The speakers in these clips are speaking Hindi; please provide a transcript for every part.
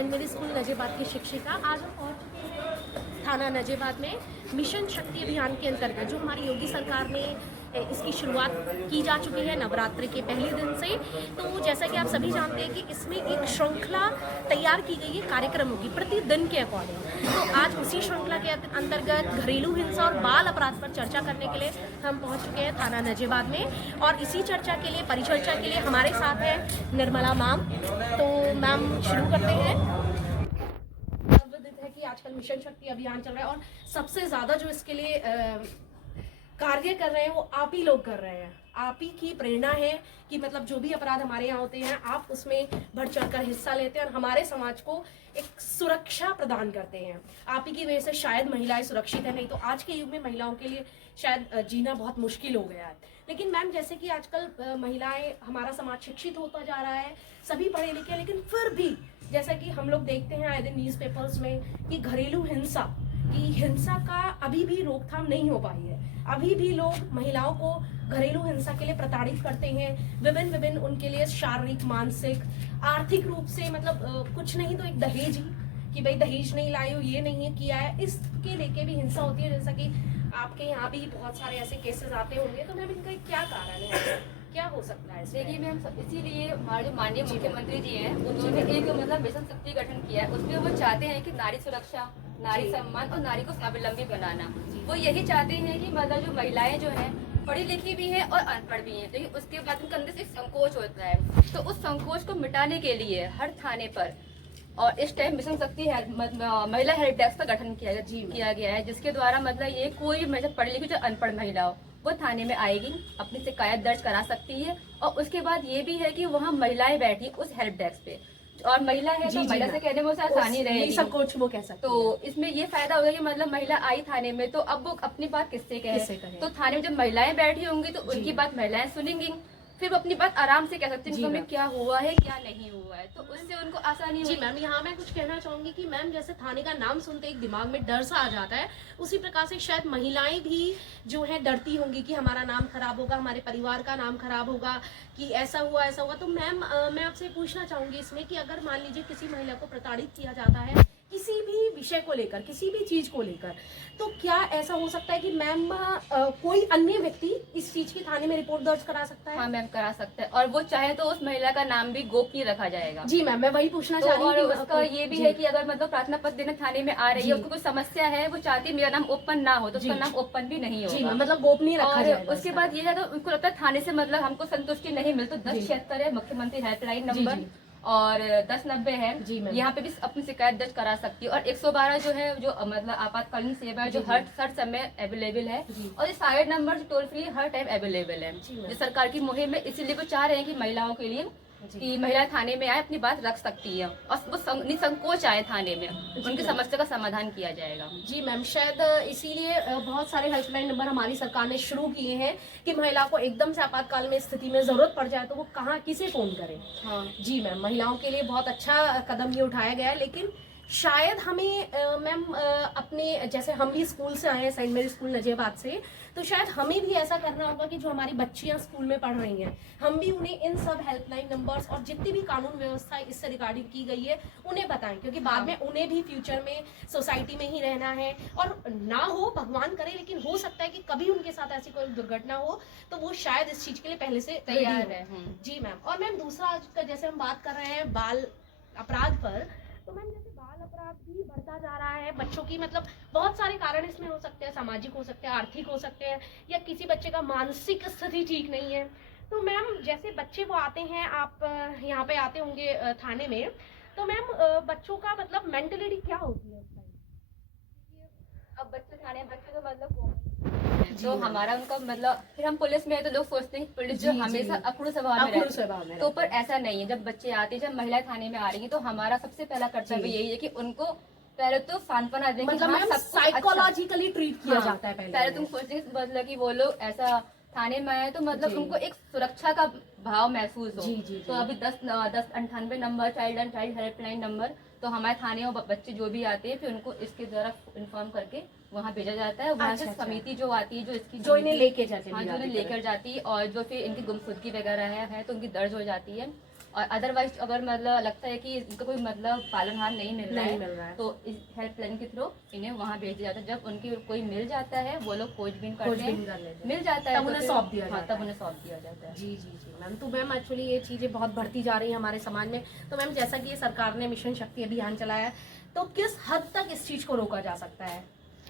सेंट मेरी स्कूल नजेबाद की शिक्षिका। आज हम पहुंच चुके हैं थाना नजेबाद में मिशन शक्ति अभियान के अंतर्गत जो हमारी योगी सरकार ने इसकी शुरुआत की जा चुकी है नवरात्रि के पहले दिन से। तो जैसा कि आप सभी जानते हैं कि इसमें एक श्रृंखला तैयार की गई है कार्यक्रमों की प्रतिदिन के अकॉर्डिंग। तो आज उसी श्रृंखला के अंतर्गत घरेलू हिंसा और बाल अपराध पर चर्चा करने के लिए हम पहुंच चुके हैं थाना नजेबाद में। और इसी चर्चा के लिए परिचर्चा के लिए हमारे साथ है निर्मला मैम। तो मैम शुरू करते हैं। है कि आजकल मिशन शक्ति अभियान चल रहा है और सबसे ज्यादा जो इसके लिए कार्य कर रहे हैं वो आप ही लोग कर रहे हैं। आप ही की प्रेरणा है कि मतलब जो भी अपराध हमारे यहाँ होते हैं आप उसमें बढ़ चढ़कर हिस्सा लेते हैं और हमारे समाज को एक सुरक्षा प्रदान करते हैं। आप ही की वजह से शायद महिलाएं सुरक्षित है, नहीं तो आज के युग में महिलाओं के लिए शायद जीना बहुत मुश्किल हो गया है। लेकिन मैम जैसे कि आजकल महिलाएं, हमारा समाज शिक्षित होता जा रहा है, सभी पढ़े लिखे, लेकिन फिर भी जैसा कि हम लोग देखते हैं आए दिन न्यूज़पेपर्स में कि घरेलू हिंसा का अभी भी रोकथाम नहीं हो पाई है। अभी भी लोग महिलाओं को घरेलू हिंसा के लिए प्रताड़ित करते हैं। विभिन्न उनके लिए शारीरिक, मानसिक, आर्थिक रूप से मतलब कुछ नहीं तो एक दहेज ही कि भाई दहेज नहीं लाए हो, ये नहीं किया है, इसके लेके भी हिंसा होती है। जैसा कि आपके यहाँ भी बहुत सारे ऐसे केसेस आते होंगे, तो मैम इनका क्या कारण है, क्या हो सकता है? देखिए मैम, इसीलिए हमारे जो माननीय मुख्यमंत्री जी हैं उन्होंने एक मतलब मिशन शक्ति गठन किया है। उसमें वो चाहते हैं कि नारी सुरक्षा, नारी सम्मान और नारी को स्वावलंबी बनाना। वो यही चाहते हैं कि मतलब जो महिलाएं जो हैं पढ़ी लिखी भी हैं और अनपढ़ भी हैं, लेकिन उसके बाद उनके अंदर से एक संकोच होता है। तो उस संकोच को मिटाने के लिए हर थाने पर और इस टाइम मिशन शक्ति महिला हेल्प डेस्क का गठन किया गया है, जिसके द्वारा मतलब ये कोई मतलब पढ़ी लिखी जो अनपढ़ महिला हो वो थाने में आएगी, अपनी शिकायत दर्ज करा सकती है। और उसके बाद ये भी है कि वहाँ महिलाएं बैठी उस हेल्प डेस्क पे, और महिला है तो महिला से कहने में उसे आसानी रहेगी, संकोच वो कह सकते। तो इसमें ये फायदा होगा कि मतलब महिला आई थाने में तो अब वो अपनी बात किससे कहे। तो थाने में जब महिलाएं बैठी होंगी तो उनकी बात महिलाएं सुनेंगी, फिर वो अपनी बात आराम से कह सकते हैं कि क्या हुआ है क्या नहीं हुआ है, तो उससे उनको आसानी जी मैम, यहाँ मैं कुछ कहना चाहूंगी कि मैम जैसे थाने का नाम सुनते एक दिमाग में डर सा आ जाता है, उसी प्रकार से शायद महिलाएं भी जो है डरती होंगी कि हमारा नाम खराब होगा, हमारे परिवार का नाम खराब होगा, कि ऐसा हुआ। तो मैम मैं आपसे पूछना चाहूंगी इसमें कि अगर मान लीजिए किसी महिला को प्रताड़ित किया जाता है किसी भी विषय को लेकर, किसी भी चीज को लेकर, तो क्या ऐसा हो सकता है कि मैम कोई अन्य व्यक्ति इस चीज की थाने में रिपोर्ट दर्ज करा सकता है? हाँ मैम, करा सकता है, और वो चाहे तो उस महिला का नाम भी गोपनीय रखा जाएगा। जी मैम, मैं वही पूछना चाह रही हूँ। और उसका ये भी है कि अगर मतलब प्रार्थना पत्र देने थाने में आ रही है, उसको कोई समस्या है, वो चाहती है मेरा नाम ओपन ना हो, तो उसका नाम ओपन भी नहीं होगा, मतलब गोपनीय रखा जाएगा। उसके बाद ये है तो उनको लगता है थाने से मतलब हमको संतुष्टि नहीं मिलती, तो 1076 है मुख्यमंत्री हेल्पलाइन नंबर, और 1090 है, यहाँ पे भी अपनी शिकायत दर्ज करा सकती है। और 112 जो है जो मतलब आपातकालीन सेवा है जो हर समय अवेलेबल है, और ये सारे नंबर टोल फ्री हर टाइम अवेलेबल है। जो सरकार की मुहिम है, इसीलिए वो चाह रहे हैं कि महिलाओं के लिए कि महिला थाने में आए, अपनी बात रख सकती है और वो निसंकोच आए थाने में, उनकी समस्या का समाधान किया जाएगा। जी मैम, शायद इसीलिए बहुत सारे हेल्पलाइन नंबर हमारी सरकार ने शुरू किए हैं कि महिला को एकदम से आपातकाल में स्थिति में जरूरत पड़ जाए तो वो कहाँ किसे फोन करे। हाँ जी मैम, महिलाओं के लिए बहुत अच्छा कदम ये उठाया गया है। लेकिन शायद हमें मैम अपने जैसे हम भी स्कूल से आए हैं, सेंट मेरी स्कूल नजेबाद से, तो शायद हमें भी ऐसा करना होगा कि जो हमारी बच्चियां स्कूल में पढ़ रही हैं हम भी उन्हें इन सब हेल्पलाइन नंबर्स और जितनी भी कानून व्यवस्था इससे रिगार्डिंग की गई है उन्हें बताएं, क्योंकि बाद में उन्हें भी फ्यूचर में सोसाइटी में ही रहना है। और ना हो भगवान करे, लेकिन हो सकता है कि कभी उनके साथ ऐसी कोई दुर्घटना हो तो वो शायद इस चीज के लिए पहले से तैयार है। जी मैम, और मैम दूसरा जैसे हम बात कर रहे हैं बाल अपराध पर, तो मैम जैसे बाल अपराध भी बढ़ता जा रहा है, बच्चों की मतलब बहुत सारे कारण इसमें हो सकते हैं, सामाजिक हो सकते हैं, आर्थिक हो सकते हैं, या किसी बच्चे का मानसिक स्थिति ठीक नहीं है। तो मैम जैसे बच्चे वो आते हैं, आप यहाँ पे आते होंगे थाने में, तो मैम बच्चों का मतलब मेंटलिटी क्या होती है उस टाइम? अब बच्चे थाने बच्चे तो मतलब तो हमारा उनका मतलब फिर हम पुलिस में है तो लोग सोचते हैं पुलिस जो हमेशा अक्रूर स्वभाव में रहती है, तो पर ऐसा नहीं है। जब बच्चे आते हैं, जब महिला थाने में आ रही है, तो हमारा सबसे पहला कर्तव्य यही है कि उनको पहले तो सांत्वना दें, मतलब साइकोलॉजिकली ट्रीट किया जाता है। पहले तुम सोचते मतलब कि वो लोग ऐसा थाने में आए तो मतलब उनको एक सुरक्षा का भाव महसूस हो। तो अभी 1098 नंबर चाइल्ड हेल्पलाइन नंबर, तो हमारे थाने में बच्चे जो भी आते हैं फिर उनको इसके द्वारा इन्फॉर्म करके वहाँ भेजा जाता है। वहाँ से समिति जो आती है जो इन्हें लेकर जाती है, हाँ जो इन्हें लेकर जाती है, और जो फिर इनकी गुमशुदगी वगैरह है तो उनकी दर्ज हो जाती है। और अदरवाइज अगर मतलब लगता है कि इनका कोई मतलब पालनहार नहीं मिल रहा है तो इस हेल्पलाइन के थ्रू इन्हें वहाँ भेज दिया जाता है। जब उनकी कोई मिल जाता है वो लोग खोजबीन करते हैं, मिल जाता है तब उन्हें सौंप दिया जाता है। तब उन्हें सौंप दिया जाता है। जी जी जी मैम। तो मैम एक्चुअली ये चीज़ें बहुत बढ़ती जा रही हैं हमारे समाज में। तो मैम जैसा कि ये सरकार ने मिशन शक्ति अभियान चलाया है, तो किस हद तक इस चीज़ को रोका जा सकता है?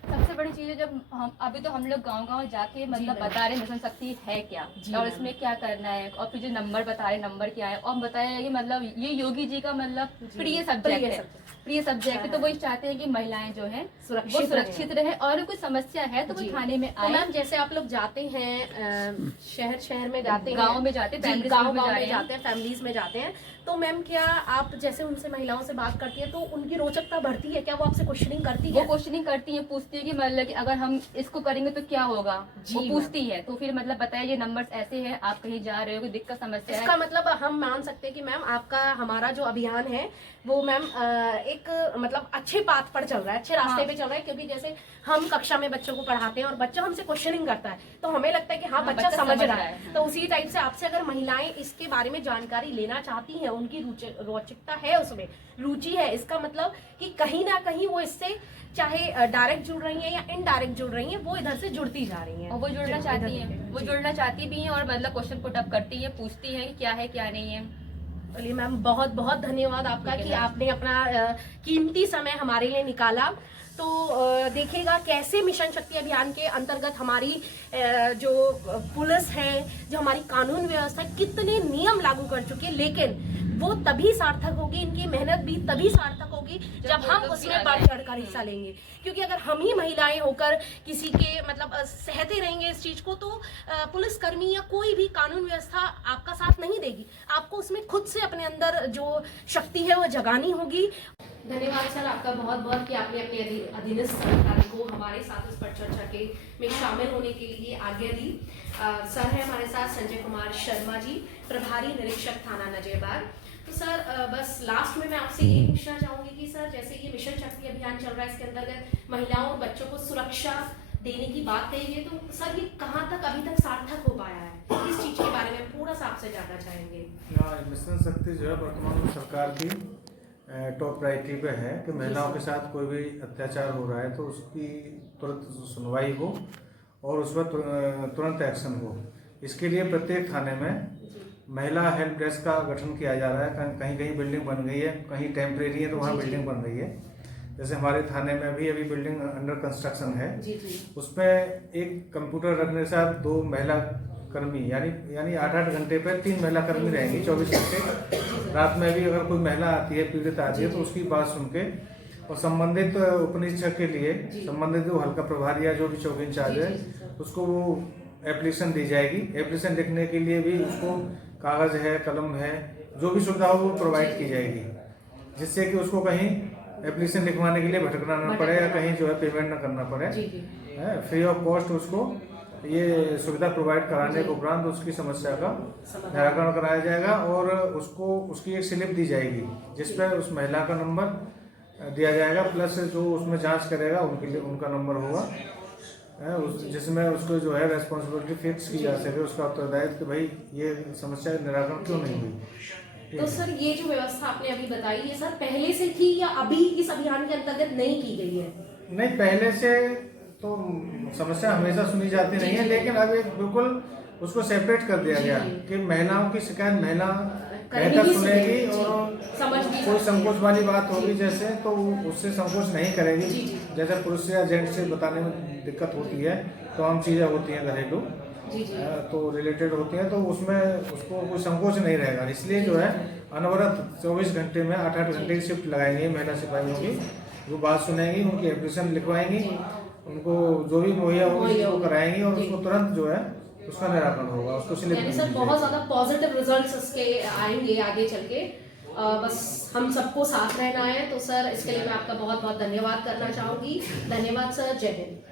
सबसे बड़ी चीज़ है जब हम अभी तो हम लोग गांव-गांव जाके मतलब बता रहे हैं मिशन शक्ति है क्या और इसमें क्या करना है, और फिर जो नंबर बता रहे नंबर क्या है, और बताया कि मतलब ये योगी जी का मतलब प्रिय सब्जेक्ट है। तो वो चाहते हैं कि महिलाएं जो है वो सुरक्षित रहे, और कोई समस्या है तो वो थाने में आए। तो मैम जैसे आप लोग जाते हैं शहर में जाते हैं, गाँव में जाते हैं, गाँव में जाते हैं, फैमिलीज में जाते हैं, तो मैम क्या आप जैसे उनसे महिलाओं से बात करती है तो उनकी रोचकता बढ़ती है क्या? वो आपसे क्वेश्चनिंग करती है? वो क्वेश्चनिंग करती है, पूछती है कि मतलब कि अगर हम इसको करेंगे तो क्या होगा, वो पूछती है। तो फिर मतलब बताइए ये नंबर्स ऐसे हैं, आप कहीं जा रहे हो, कोई दिक्कत समस्या है। इसका मतलब हम मान सकते हैं कि मैम आपका हमारा जो अभियान है वो मैम एक मतलब अच्छे पाथ पर चल रहा है, अच्छे रास्ते पे चल रहा है। क्योंकि जैसे हम कक्षा में बच्चों को पढ़ाते हैं और बच्चा हमसे क्वेश्चनिंग करता है तो हमें लगता है कि हाँ बच्चा समझ रहा है। तो उसी टाइप से आपसे अगर महिलाएं इसके बारे में जानकारी लेना चाहती हैं, उनकी रोचकता है, उसमें रुचि है, इसका मतलब कि कहीं ना कहीं वो इससे चाहे डायरेक्ट जुड़ रही हैं या इनडायरेक्ट जुड़ रही हैं, वो इधर से जुड़ती जा रही हैं। और वो जुड़ना चाहती हैं, वो जुड़ना चाहती भी हैं, और मतलब क्वेश्चन पुट अप करती हैं, पूछती हैं कि क्या है क्या नहीं है। चलिए मैम, बहुत बहुत धन्यवाद आपका कि आपने अपना कीमती समय हमारे लिए निकाला। तो देखिएगा कैसे मिशन शक्ति अभियान के अंतर्गत हमारी जो पुलिस है, जो हमारी कानून व्यवस्था, कितने नियम लागू कर चुके हैं, लेकिन वो तभी सार्थक होगी, इनकी मेहनत भी तभी सार्थक होगी जब हम उसमें बढ़ चढ़ कर हिस्सा लेंगे। क्योंकि अगर हम ही महिलाएं होकर किसी के मतलब सहते रहेंगे इस चीज को, तो पुलिसकर्मी या कोई भी कानून व्यवस्था आपका साथ नहीं देगी। आपको उसमें खुद से अपने अंदर जो शक्ति है वो जगानी होगी। धन्यवाद सर आपका बहुत बहुत कि आपने अपने अधीनस्थ अधिकारी को हमारे साथ इस पर चर्चा के में शामिल होने के लिए आज्ञा दी। सर है हमारे साथ संजय कुमार शर्मा जी, प्रभारी निरीक्षक थाना नजरबार। तो सर बस लास्ट में मैं आपसे ये पूछना चाहूंगी कि सर जैसे ये मिशन शक्ति अभियान चल रहा है, इसके अंतर्गत महिलाओं और बच्चों को सुरक्षा देने की बात कही गई, तो सर ये कहाँ तक अभी तक सार्थक हो पाया है? इस चीज के बारे में थोड़ा सा आपसे जानना चाहेंगे। मिशन शक्ति जो है वर्तमान में सरकार की टॉप प्रायोरिटी पे है कि महिलाओं के साथ कोई भी अत्याचार हो रहा है तो उसकी तुरंत सुनवाई हो और उस पर तुरंत एक्शन हो। इसके लिए प्रत्येक थाने में महिला हेल्प डेस्क का गठन किया जा रहा है। कहीं कहीं बिल्डिंग बन गई है, कहीं टेम्परेरी है तो वहाँ बिल्डिंग बन रही है। जैसे हमारे थाने में भी अभी बिल्डिंग अंडर कंस्ट्रक्शन है, उसमें एक कंप्यूटर रखने के साथ 2 महिला कर्मी यानी 8-8 घंटे पर 3 महिला कर्मी रहेंगी 24 घंटे। रात में भी अगर कोई महिला आती है, पीड़ित आती है, तो उसकी बात सुन के और संबंधित उपनिरीक्षक के लिए संबंधित जो हल्का प्रभारी या जो भी चौकी इंचार्ज है उसको वो एप्लीकेशन दी जाएगी। एप्लीकेशन लिखने के लिए भी उसको कागज है, कलम है, जो भी सुविधा हो वो प्रोवाइड की जाएगी, जिससे कि उसको कहीं एप्लीकेशन लिखवाने के लिए भटकना ना पड़े या कहीं जो है पेमेंट ना करना पड़े। फ्री ऑफ कॉस्ट उसको ये सुविधा प्रोवाइड कराने के उपरांत उसकी समस्या का निराकरण कराया जाएगा और उसको उसकी एक स्लिप दी जाएगी जिस पर उस महिला का नंबर दिया जाएगा, प्लस जो उसमें जांच करेगा उनके लिए उनका नंबर होगा, जिसमें उसको जो है रेस्पॉन्सिबिलिटी फिक्स की जा सके, उसका उत्तरदायित्व कि भाई ये समस्या निराकरण क्यों नहीं हुई। तो सर ये जो व्यवस्था आपने अभी बताई है सर पहले से थी या अभी इस अभियान के अंतर्गत नहीं की गई है? नहीं, पहले से तो समस्या हमेशा सुनी जाती नहीं है, लेकिन अब एक बिल्कुल उसको सेपरेट कर दिया गया कि महिलाओं की शिकायत महिला बेहतर सुनेगी और कोई संकोच वाली बात होगी जैसे तो उससे संकोच नहीं करेगी। जैसे पुरुष या जेंट्स से बताने में दिक्कत होती है तो आम चीज़ें होती हैं घरेलू तो रिलेटेड होती हैं, तो उसमें उसको कोई संकोच नहीं रहेगा। इसलिए जो है अनवरत 24 घंटे में 8-8 घंटे की शिफ्ट लगाएंगे महिला सिपाहियों की, वो बात सुनेंगी, उनकी एप्लीकेशन लिखवाएंगी, उनको जो भी मुहैया होगी वो कराएंगी और उसको तुरंत जो है उसका निराकरण होगा। उसको सर बहुत ज्यादा पॉजिटिव रिजल्ट्स इसके आएंगे आगे चल के, बस हम सबको साथ रहना है। तो सर इसके लिए मैं आपका बहुत बहुत धन्यवाद करना चाहूंगी। धन्यवाद सर, जय हिंद।